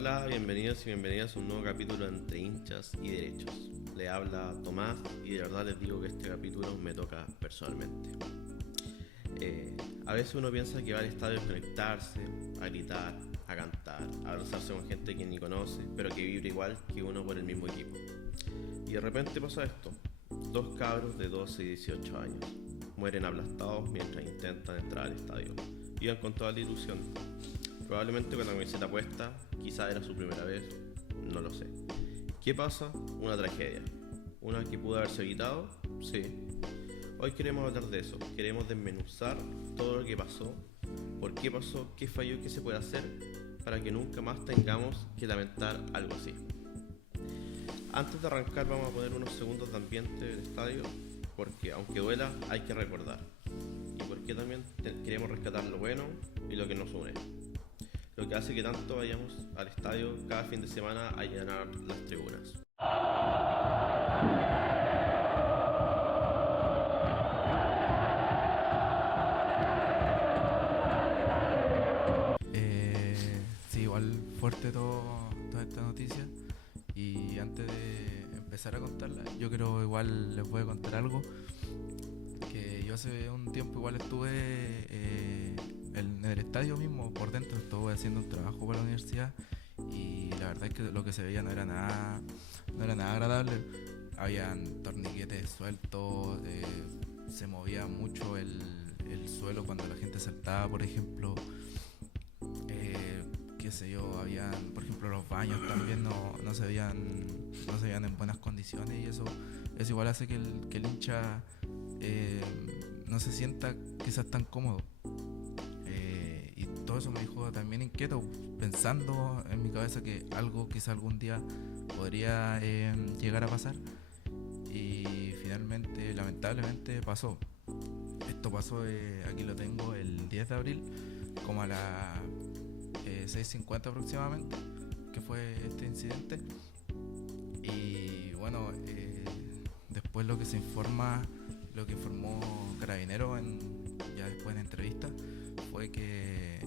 Hola, bienvenidos y bienvenidas a un nuevo capítulo entre hinchas y derechos. Le habla Tomás y de verdad les digo que este capítulo me toca personalmente. A veces uno piensa que va al estadio a conectarse, a gritar, a cantar, a abrazarse con gente que ni conoce, pero que vibra igual que uno por el mismo equipo. Y de repente pasa esto. Dos cabros de 12 y 18 años mueren aplastados mientras intentan entrar al estadio. Iban con toda la ilusión. Probablemente con la camiseta puesta, quizá era su primera vez, no lo sé. ¿Qué pasa? Una tragedia. ¿Una que pudo haberse evitado? Sí. Hoy queremos hablar de eso, queremos desmenuzar todo lo que pasó, por qué pasó, qué falló, qué se puede hacer para que nunca más tengamos que lamentar algo así. Antes de arrancar vamos a poner unos segundos de ambiente del estadio, porque aunque duela hay que recordar. Y porque también queremos rescatar lo bueno y lo que nos une. Lo que hace que tanto vayamos al estadio cada fin de semana a llenar las tribunas. Sí, igual fuerte toda esta noticia. Y antes de empezar a contarla, yo creo igual les voy a contar algo. Que yo hace un tiempo igual estuve en el estadio mismo, por dentro, estuve haciendo un trabajo para la universidad. Y la verdad es que lo que se veía no era nada agradable. Habían torniquetes sueltos, se movía mucho el suelo cuando la gente saltaba, por ejemplo. Qué sé yo, habían, por ejemplo, los baños también no se veían en buenas condiciones, y eso igual hace que el hincha no se sienta quizás tan cómodo. Y todo eso me dejó también inquieto, pensando en mi cabeza que algo quizás algún día podría llegar a pasar, y finalmente, lamentablemente, pasó. Esto pasó, aquí lo tengo, el 10 de abril, como a las 6:50 aproximadamente, que fue este incidente. Y bueno, después lo que informó Carabineros ya después en entrevista, fue que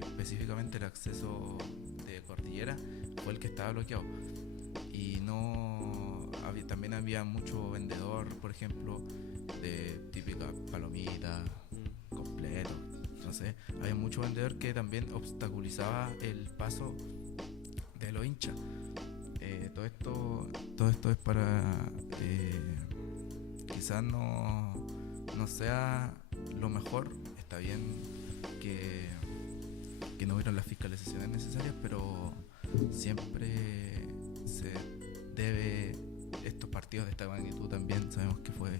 específicamente el acceso de Cordillera fue el que estaba bloqueado. Y también había mucho vendedor, por ejemplo, de típica palomita, completo, no sé, había mucho vendedor que también obstaculizaba el paso de los hinchas. Todo esto es para quizás no sea lo mejor. Está bien que no hubieron las fiscalizaciones necesarias, pero siempre se debe, estos partidos de esta magnitud, también sabemos que fue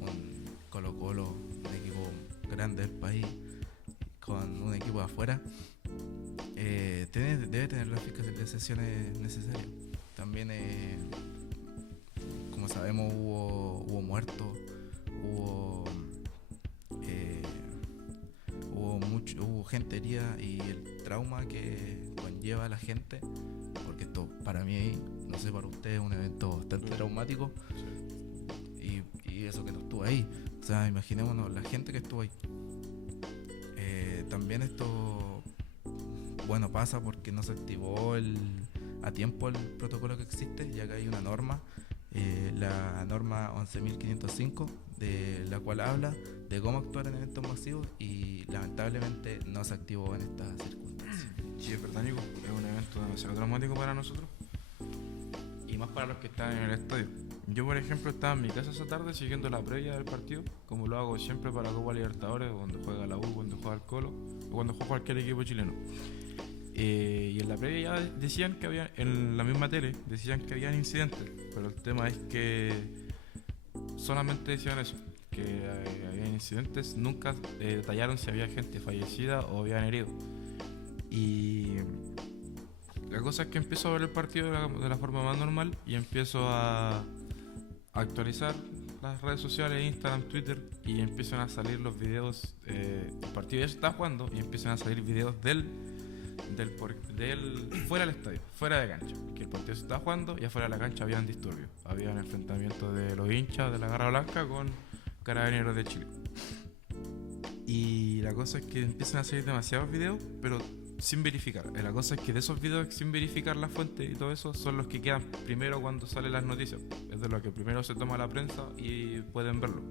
un Colo-Colo, un equipo grande del país, con un equipo de afuera, debe tener las fiscalizaciones necesarias. También, como sabemos, hubo muertos, hubo, eh, hubo gente herida, y el trauma que conlleva a la gente, porque esto para mí, no sé, para usted es un evento bastante traumático. Y eso que no estuvo ahí, o sea, imaginémonos la gente que estuvo ahí. También esto, bueno, pasa porque no se activó a tiempo el protocolo que existe, ya que hay una norma, la norma 11.505, de la cual habla de cómo actuar en eventos masivos, y lamentablemente no se activó en estas circunstancias. Sí, es verdad, Nico. Es un evento demasiado traumático para nosotros y más para los que están en el estadio. Yo, por ejemplo, estaba en mi casa esa tarde siguiendo la previa del partido, como lo hago siempre para Copa Libertadores, cuando juega la U, cuando juega el Colo o cuando juega cualquier equipo chileno. Y en la previa ya decían que había, en la misma tele, decían que habían incidentes, pero el tema es que solamente decían eso, que había incidentes, nunca detallaron si había gente fallecida o habían herido. Y la cosa es que empiezo a ver el partido de la forma más normal y empiezo a actualizar las redes sociales, Instagram, Twitter, y empiezan a salir los videos. El partido ya se está jugando y empiezan a salir videos del fuera del estadio, fuera de cancha, que el partido se está jugando y afuera de la cancha habían disturbios, habían enfrentamientos de los hinchas de la Garra Blanca con Carabineros de Chile. Y la cosa es que empiezan a salir demasiados videos, pero sin verificar. La cosa es que de esos videos sin verificar la fuente y todo eso son los que quedan primero cuando salen las noticias. Es de lo que primero se toma la prensa y pueden verlo.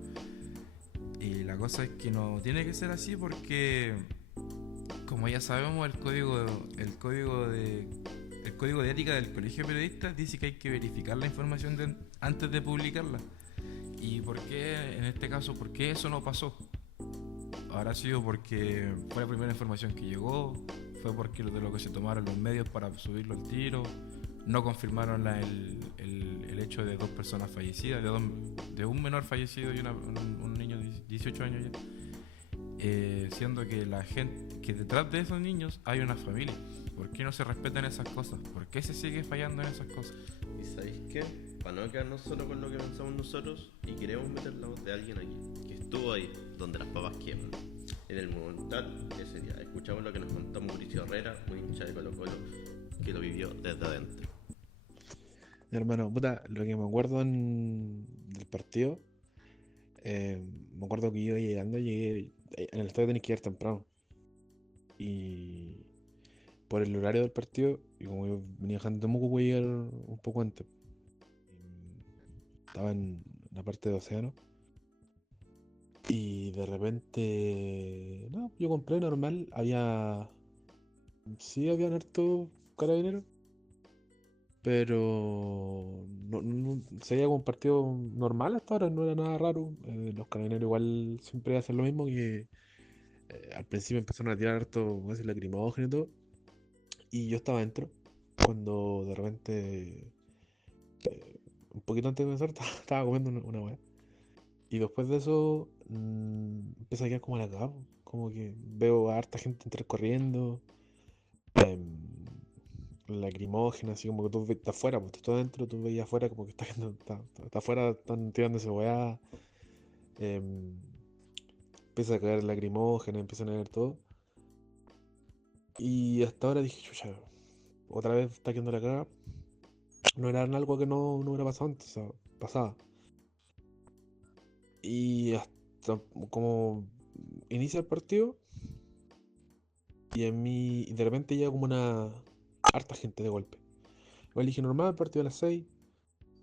Y la cosa es que no tiene que ser así porque, como ya sabemos, el código de ética del colegio de periodistas dice que hay que verificar la información antes de publicarla. ¿Y por qué, en este caso, por qué eso no pasó? Habrá sido porque fue la primera información que llegó, fue porque de lo que se tomaron los medios para subirlo al tiro, no confirmaron el hecho de 2 personas fallecidas, de un menor fallecido y un niño de 18 años ya. Siendo que la gente, que detrás de esos niños hay una familia. ¿Por qué no se respetan esas cosas? ¿Por qué se sigue fallando en esas cosas? ¿Y sabéis qué? Para no quedarnos solo con lo que pensamos nosotros, y queremos meter la voz de alguien aquí, que estuvo ahí, donde las papas quiebran. En el Monumental, ese día, escuchamos lo que nos contó Mauricio Herrera, un hincha de Colo Colo, que lo vivió desde adentro. Hermano, puta, lo que me acuerdo del partido, me acuerdo que iba llegando, en el estadio tenés que ir temprano. Y por el horario del partido, y como yo venía bajando de Temuco, voy a llegar un poco antes. Estaba en la parte de Océano. Y de repente, no, yo compré normal, sí, habían harto carabineros, pero se veía como un partido normal hasta ahora, no era nada raro. Los carabineros igual siempre hacen lo mismo, que al principio empezaron a tirar harto gases lacrimógenos y todo, y yo estaba dentro, cuando de repente, un poquito antes de empezar, estaba comiendo una weá. Y después de eso, empieza a quedar como a la cagada, po. Como que veo a harta gente entrar corriendo, em, lacrimógena, así como que tú estás afuera, pues tú estás adentro, tú veías afuera como que está afuera, están tirándose weá, em, empieza a caer lacrimógena, empiezan a ver todo. Y hasta ahora dije, chucha, otra vez está quedando la cagada. No era algo que no hubiera pasado antes, o sea, pasaba. Y hasta como inicia el partido, y de repente llega como una harta gente de golpe. Igual dije, normal, el partido a las 6,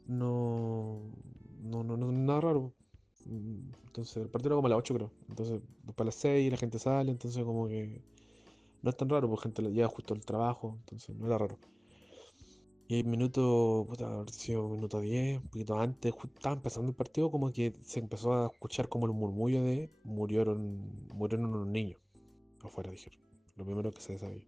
no, no, nada raro. Entonces, el partido era como a las 8 creo. Entonces, después a las 6 la gente sale, entonces como que no es tan raro, porque gente llega justo al trabajo, entonces no era raro. Y el minuto, puta, haber sido minuto 10, un poquito antes, justo estaba empezando el partido, como que se empezó a escuchar como el murmullo de murieron unos niños afuera, dijeron. Lo primero que se sabía.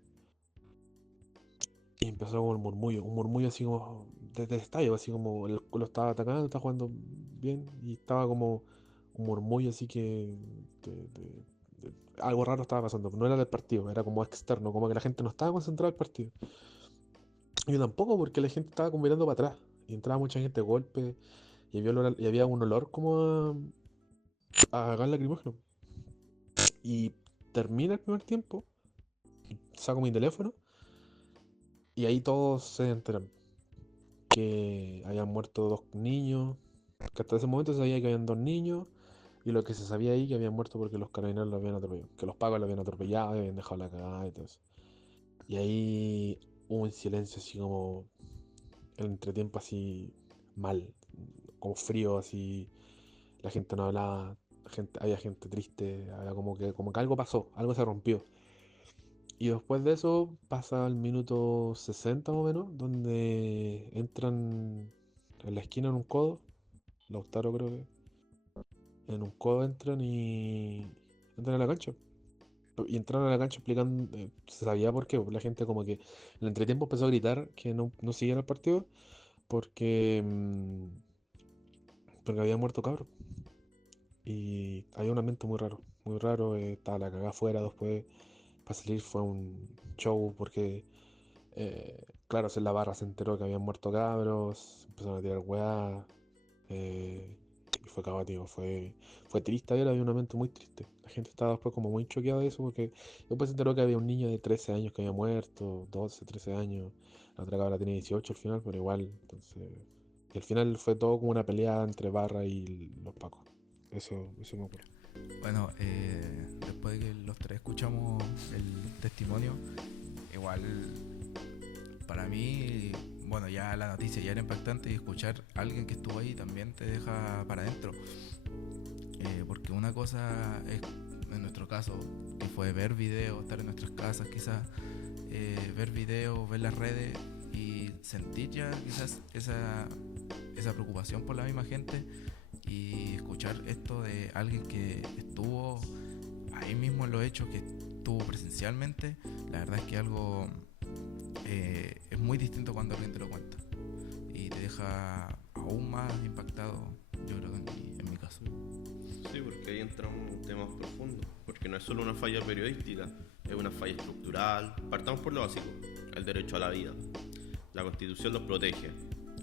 Y empezó como el murmullo, un murmullo así como desde el estadio, así como el culo estaba atacando, estaba jugando bien, y estaba como un murmullo así que algo raro estaba pasando. No era del partido, era como externo, como que la gente no estaba concentrada en el partido. Y yo tampoco, porque la gente estaba como mirando para atrás, y entraba mucha gente de golpe, y había un olor como a gas lacrimógeno. Y termina el primer tiempo, saco mi teléfono, y ahí todos se enteran que habían muerto 2 niños, que hasta ese momento se sabía que habían 2 niños, y lo que se sabía ahí que habían muerto porque los carabineros los habían atropellado, que los pagos los habían atropellado y habían dejado la cagada y todo eso. Y ahí hubo un silencio así como el entretiempo así mal, como frío así, la gente no hablaba, había gente triste, había como que algo pasó, algo se rompió. Y después de eso pasa el minuto 60 más o menos, donde entran en la esquina en un codo, Lautaro creo que, en un codo entran a la cancha. Y entraron a la cancha explicando, se sabía por qué, porque la gente como que en el entretiempo empezó a gritar que no siguiera el partido porque, porque había muerto cabro. Y había un ambiente muy raro, estaba la cagada afuera, después para salir fue un show porque, claro, en la barra se enteró que habían muerto cabros, empezaron a tirar weá, y fue caótico, fue triste, había un ambiente muy triste. La gente estaba después como muy choqueada de eso porque después se enteró que había un niño de 13 años que había muerto, 12 13 años, la otra cabra tenía 18 al final, pero igual, entonces... Y al final fue todo como una pelea entre barra y los pacos. Eso me acuerdo. Bueno, después de que los tres escuchamos el testimonio, igual para mí, bueno, ya la noticia ya era impactante y escuchar a alguien que estuvo ahí también te deja para adentro. Porque una cosa es, en nuestro caso, que fue ver videos, estar en nuestras casas quizás, ver videos, ver las redes y sentir ya quizás esa preocupación por la misma gente, y escuchar esto de alguien que estuvo ahí mismo en los hechos, que estuvo presencialmente. La verdad es que algo es muy distinto cuando alguien te lo cuenta y te deja aún más impactado, yo creo que en mi caso. Sí, porque ahí entra un tema más profundo, porque no es solo una falla periodística, es una falla estructural. Partamos por lo básico, el derecho a la vida. La Constitución los protege.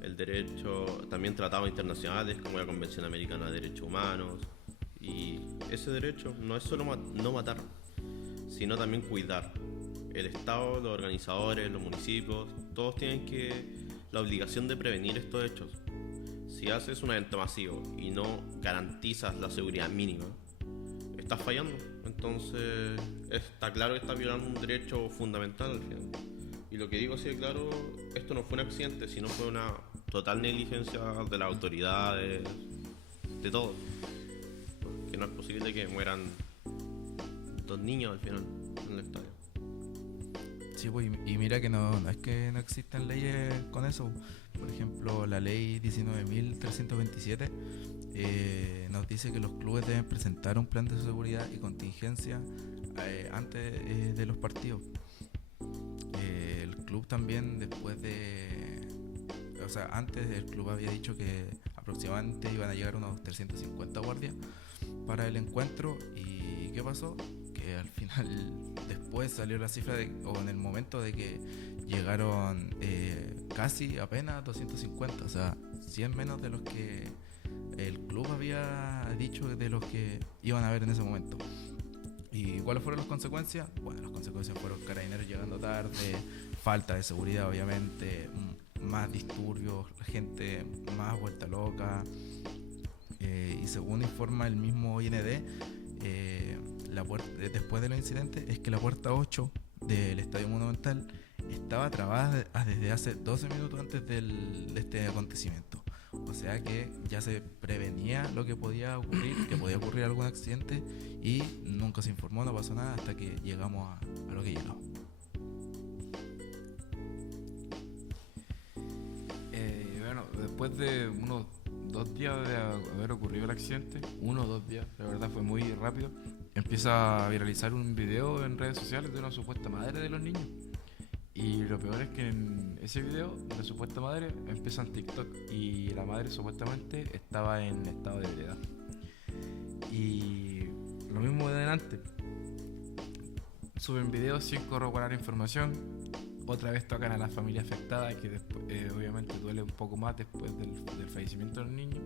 El derecho, también tratados internacionales como la Convención Americana de Derechos Humanos. Y ese derecho no es solo no matar, sino también cuidar. El Estado, los organizadores, los municipios, todos tienen la obligación de prevenir estos hechos. Si haces un evento masivo y no garantizas la seguridad mínima, estás fallando. Entonces está claro que estás violando un derecho fundamental al final. Y lo que digo así de claro, esto no fue un accidente, sino fue una total negligencia de las autoridades, de todo. Porque no es posible que mueran 2 niños al final en el estadio. Sí, pues, y mira que no es que no existen leyes con eso. Por ejemplo, la ley 19.327 nos dice que los clubes deben presentar un plan de seguridad y contingencia antes de los partidos. El club también antes el club había dicho que aproximadamente iban a llegar unos 350 guardias para el encuentro. ¿Y qué pasó? Que al final después salió la cifra o en el momento de que llegaron casi apenas 250, o sea, 100 menos de los que el club había dicho de los que iban a haber en ese momento. ¿Y cuáles fueron las consecuencias? Bueno, las consecuencias fueron carabineros llegando tarde, falta de seguridad obviamente, más disturbios, la gente más vuelta loca, y según informa el mismo IND, después de los incidentes, es que la puerta 8 del Estadio Monumental estaba trabada desde hace 12 minutos antes de este acontecimiento. O sea que ya se prevenía lo que podía ocurrir, que podía ocurrir algún accidente, y nunca se informó, no pasó nada hasta que llegamos a lo que llegamos. Bueno, después de unos 2 días de haber ocurrido el accidente, 1 o 2 días, la verdad fue muy rápido, empieza a viralizar un video en redes sociales de una supuesta madre de los niños. Y lo peor es que en ese video, la supuesta madre empieza en TikTok y la madre supuestamente estaba en estado de ebriedad. Y lo mismo de delante, suben videos sin corroborar información, otra vez tocan a la familia afectada, que después, obviamente duele un poco más después del fallecimiento del niño.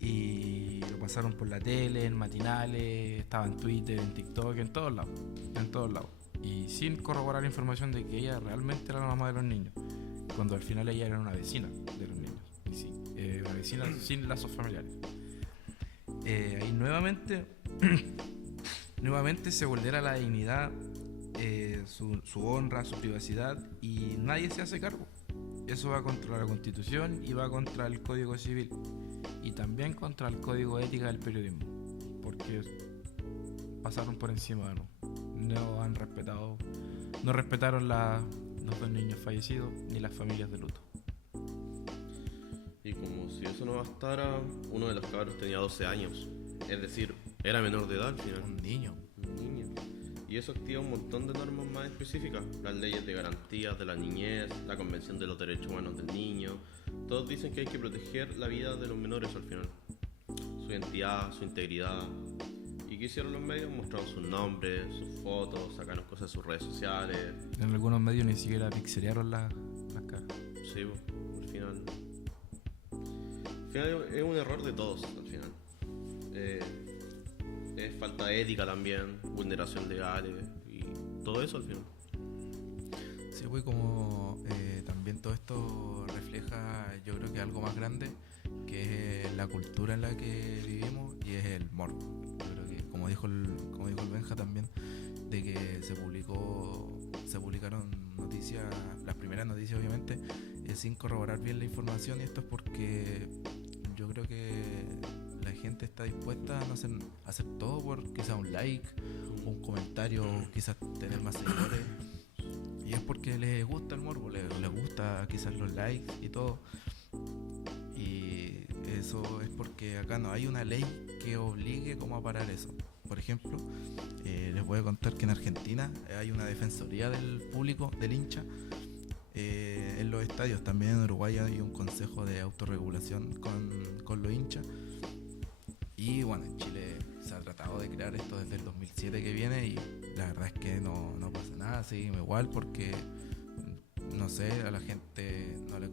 Y lo pasaron por la tele, en matinales, estaba en Twitter, en TikTok, en todos lados. Y sin corroborar información de que ella realmente era la mamá de los niños, cuando al final ella era una vecina de los niños. Y sí, una vecina sin lazos familiares. Ahí nuevamente se vulnera la dignidad, su honra, su privacidad, y nadie se hace cargo. Eso va contra la Constitución y va contra el Código Civil y también contra el Código de Ética del Periodismo, porque pasaron por encima de no respetaron los 2 niños fallecidos ni las familias de luto. Y como si eso no bastara, uno de los cabros tenía 12 años, es decir, era menor de edad al final. Un niño. Y eso activa un montón de normas más específicas, las leyes de garantías de la niñez, la Convención de los Derechos Humanos del Niño. Todos dicen que hay que proteger la vida de los menores al final, su identidad, su integridad. ¿Y qué hicieron los medios? Mostraron sus nombres, sus fotos, sacaron cosas de sus redes sociales. En algunos medios ni siquiera pixelearon las caras. Sí, al final es un error de todos al final. Es falta de ética también, vulneración legal y todo eso al final. Sí, pues como también todo esto refleja, yo creo que algo más grande, que es la cultura en la que vivimos, y es el morbo. Yo creo que como dijo el Benja también, de que se publicó se publicaron noticias, las primeras noticias obviamente, sin corroborar bien la información, y esto es porque yo creo que la gente está dispuesta a no hacer todo por quizás un like, un comentario, quizás tener más seguidores, y es porque les gusta el morbo, les gusta quizás los likes y todo. Y eso es porque acá no hay una ley que obligue como a parar eso. Por ejemplo, les voy a contar que en Argentina hay una defensoría del público, del hincha, en los estadios. También en Uruguay hay un consejo de autorregulación con los hinchas. Y bueno, en Chile se ha tratado de crear esto desde el 2007 que viene, y la verdad es que no pasa nada, seguimos igual porque, no sé, a la gente no le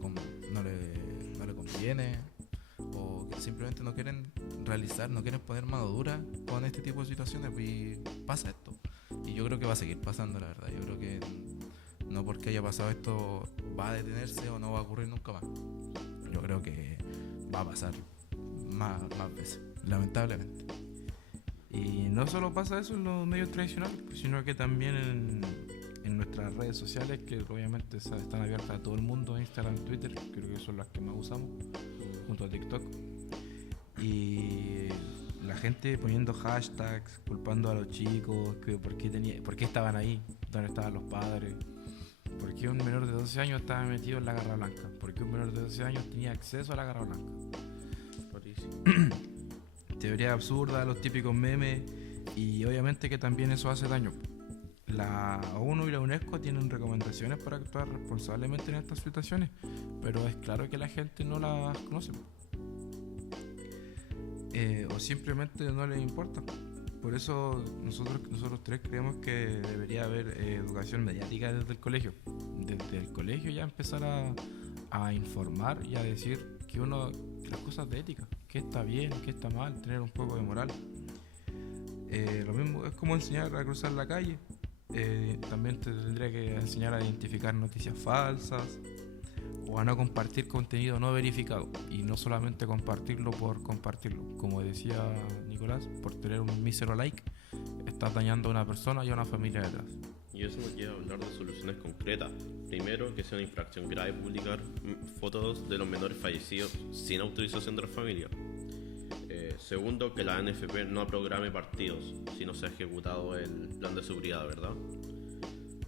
conviene, o que simplemente no quieren realizar, no quieren poner mano dura con este tipo de situaciones, y pasa esto. Y yo creo que va a seguir pasando, la verdad. Yo creo que no porque haya pasado esto va a detenerse o no va a ocurrir nunca más. Yo creo que va a pasar más veces, lamentablemente. Y no solo pasa eso en los medios tradicionales, sino que también en nuestras redes sociales, que obviamente están abiertas a todo el mundo, Instagram, Twitter, creo que son las que más usamos, junto a TikTok. Y la gente poniendo hashtags, culpando a los chicos, que por qué estaban ahí, dónde estaban los padres, por qué un menor de 12 años estaba metido en la Garra Blanca, por qué un menor de 12 años tenía acceso a la Garra Blanca. Teoría absurda, los típicos memes, y obviamente que también eso hace daño. La ONU y la UNESCO tienen recomendaciones para actuar responsablemente en estas situaciones, pero es claro que la gente no las conoce, o simplemente no les importa. Por eso nosotros tres creemos que debería haber educación mediática desde el colegio. Desde el colegio ya empezar a informar y a decir que las cosas de ética, qué está bien, qué está mal, tener un poco de moral. Lo mismo es como enseñar a cruzar la calle. También te tendría que enseñar a identificar noticias falsas o a no compartir contenido no verificado, y no solamente compartirlo por compartirlo. Como decía Nicolás, por tener un mísero like estás dañando a una persona y a una familia detrás. Y eso nos lleva a hablar de soluciones concretas. Primero, que sea una infracción grave publicar fotos de los menores fallecidos sin autorización de la familia. Segundo, que la NFP no programe partidos si no se ha ejecutado el plan de seguridad, ¿verdad?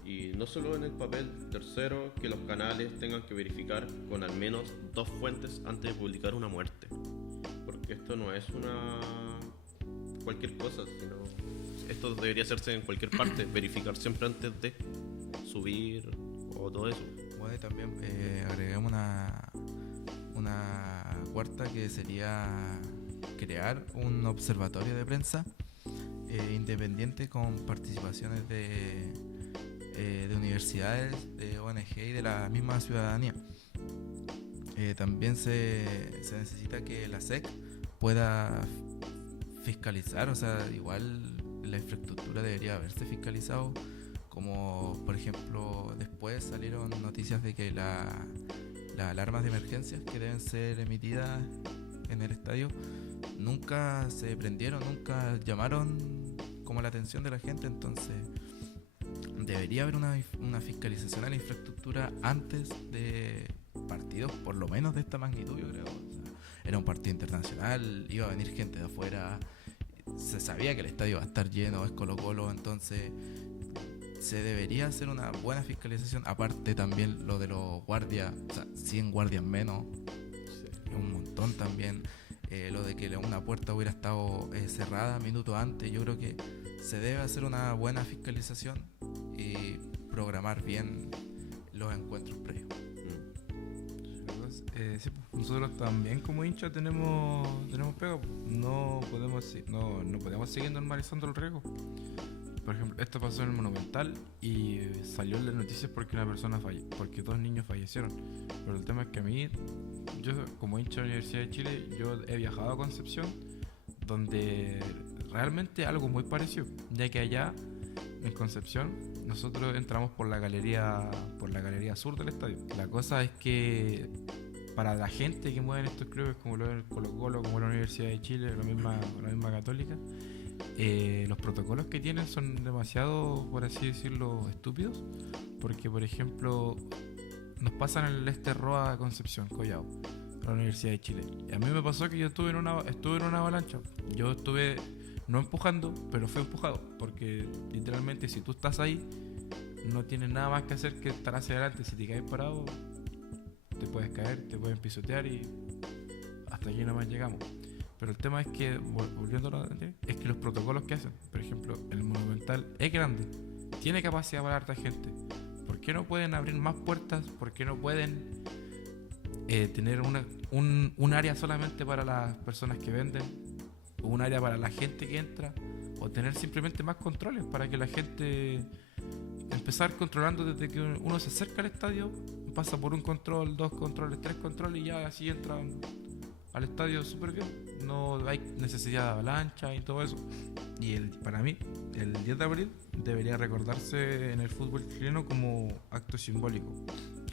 Y no solo en el papel. Tercero, que los canales tengan que verificar con al menos 2 fuentes antes de publicar una muerte. Porque esto no es cualquier cosa, sino esto debería hacerse en cualquier parte, verificar siempre antes de subir o todo eso. Bueno, y también agregamos una cuarta, que sería crear un observatorio de prensa independiente con participaciones de universidades, de ONG y de la misma ciudadanía. También se necesita que la SEC pueda fiscalizar, o sea, igual la infraestructura debería haberse fiscalizado, como por ejemplo después salieron noticias de que las alarmas de emergencias que deben ser emitidas en el estadio nunca se prendieron, nunca llamaron como la atención de la gente. Entonces debería haber una fiscalización a la infraestructura antes de partidos, por lo menos de esta magnitud, yo creo. O sea, era un partido internacional, iba a venir gente de afuera, se sabía que el estadio va a estar lleno, es Colo-Colo, entonces se debería hacer una buena fiscalización. Aparte también lo de los guardias, o sea, 100 guardias menos, un montón también. Lo de que una puerta hubiera estado cerrada minutos antes, yo creo que se debe hacer una buena fiscalización y programar bien los encuentros previos. Sí, nosotros también como hinchas tenemos pega. No podemos seguir normalizando el riesgo. Por ejemplo, esto pasó en el Monumental y salió en las noticias porque porque 2 niños fallecieron. Pero el tema es que a mí, yo como hincha de la Universidad de Chile, yo he viajado a Concepción, donde realmente algo muy parecido, ya que allá en Concepción nosotros entramos por la galería sur del estadio. La cosa es que para la gente que mueve en estos clubes, como lo es el Colo-Colo, como la Universidad de Chile, la misma Católica, los protocolos que tienen son demasiado, por así decirlo, estúpidos. Porque, por ejemplo, nos pasan el Roa Concepción, Collao, la Universidad de Chile. Y a mí me pasó que yo estuve en una avalancha. Yo estuve no empujando, pero fui empujado. Porque literalmente si tú estás ahí, no tienes nada más que hacer que estar hacia adelante. Si te caes parado, te puedes caer, te pueden pisotear y hasta aquí nomás llegamos. Pero el tema es que, volviendo a lo anterior, es que los protocolos que hacen, por ejemplo, el Monumental es grande, tiene capacidad para harta gente. ¿Por qué no pueden abrir más puertas? ¿Por qué no pueden tener un área solamente para las personas que venden? ¿O un área para la gente que entra? ¿O tener simplemente más controles para que la gente empezar controlando desde que uno se acerca al estadio, pasa por un control, 2 controles, 3 controles y ya así entran al estadio súper bien? No hay necesidad de avalancha y todo eso. Y para mí, el 10 de abril debería recordarse en el fútbol chileno como acto simbólico,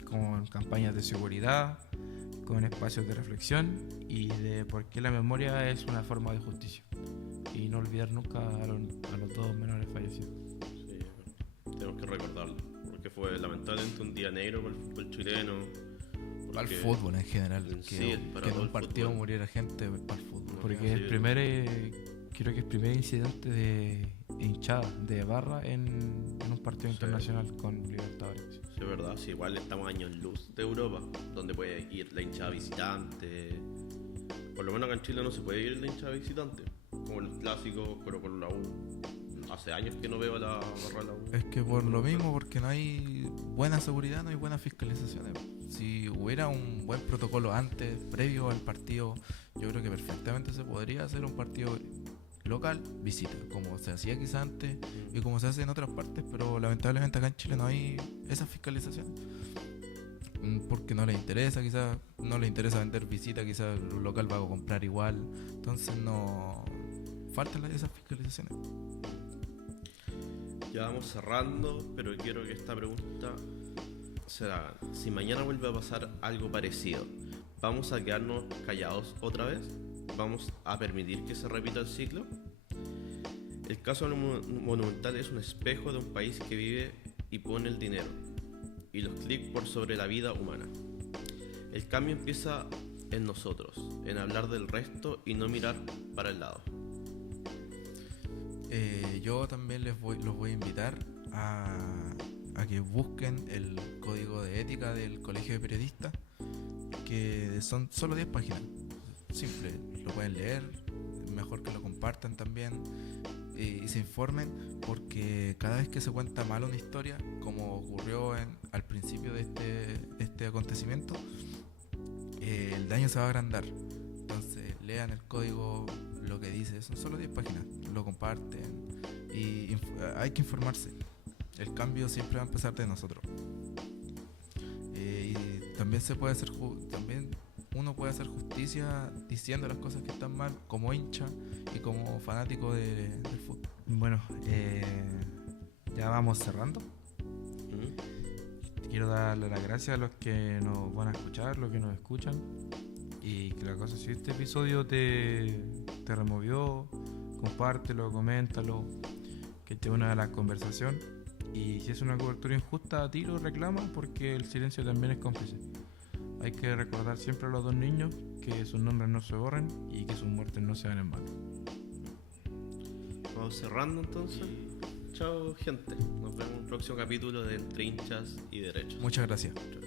con campañas de seguridad, con espacios de reflexión y de por qué la memoria es una forma de justicia. Y no olvidar nunca a los 2 menores fallecidos. Sí, tenemos que recordarlo, porque fue lamentablemente un día negro para el fútbol chileno. Para el fútbol en general. Sí, para que en todo un el partido fútbol. muriera gente para el fútbol. Porque Sí, creo que el primer incidente de hinchada, de barra en un partido Sí. internacional con Libertadores. Sí, es verdad, sí, igual estamos años luz de Europa, donde puede ir la hinchada visitante. Por lo menos acá en Chile no se puede ir la hinchada visitante, como el clásico, pero con la U. Hace años que no veo la barra de la U. Es que por lo mismo, porque no hay buena seguridad, no hay buenas fiscalizaciones. Si hubiera un buen protocolo antes, previo al partido, yo creo que perfectamente se podría hacer un partido local, visita, como se hacía quizás antes y como se hace en otras partes, pero lamentablemente acá en Chile no hay esa fiscalización. Porque no les interesa, quizás no les interesa vender visita, quizás el local va a comprar igual, entonces no faltan esas fiscalizaciones. Ya vamos cerrando, pero quiero que esta pregunta se la hagan. Si mañana vuelve a pasar algo parecido, ¿vamos a quedarnos callados otra vez? ¿Vamos a permitir que se repita el ciclo? El caso Monumental es un espejo de un país que vive y pone el dinero y los clics por sobre la vida humana. El cambio empieza en nosotros, en hablar del resto y no mirar para el lado. Yo también los voy a invitar a que busquen el código de ética del Colegio de Periodistas, que son solo 10 páginas. Simple, lo pueden leer, mejor que lo compartan también y se informen, porque cada vez que se cuenta mal una historia, como ocurrió al principio de este acontecimiento, el daño se va a agrandar. Entonces lean el código, lo que dice, son solo 10 páginas, lo comparten y hay que informarse. El cambio siempre va a empezar de nosotros. Y también se puede hacer también uno puede hacer justicia diciendo las cosas que están mal como hincha y como fanático del fútbol. Bueno, ya vamos cerrando. Quiero darle las gracias a los que nos van a escuchar, los que nos escuchan. Y que la cosa, si este episodio te removió, compártelo, coméntalo, que te una a la conversación. Y si es una cobertura injusta, a ti lo reclama, porque el silencio también es cómplice. Hay que recordar siempre a los 2 niños que sus nombres no se borren y que sus muertes no sean en vano. Vamos cerrando entonces. Chao, gente. Nos vemos en un próximo capítulo de Entre Hinchas y Derechos. Muchas gracias. Chao.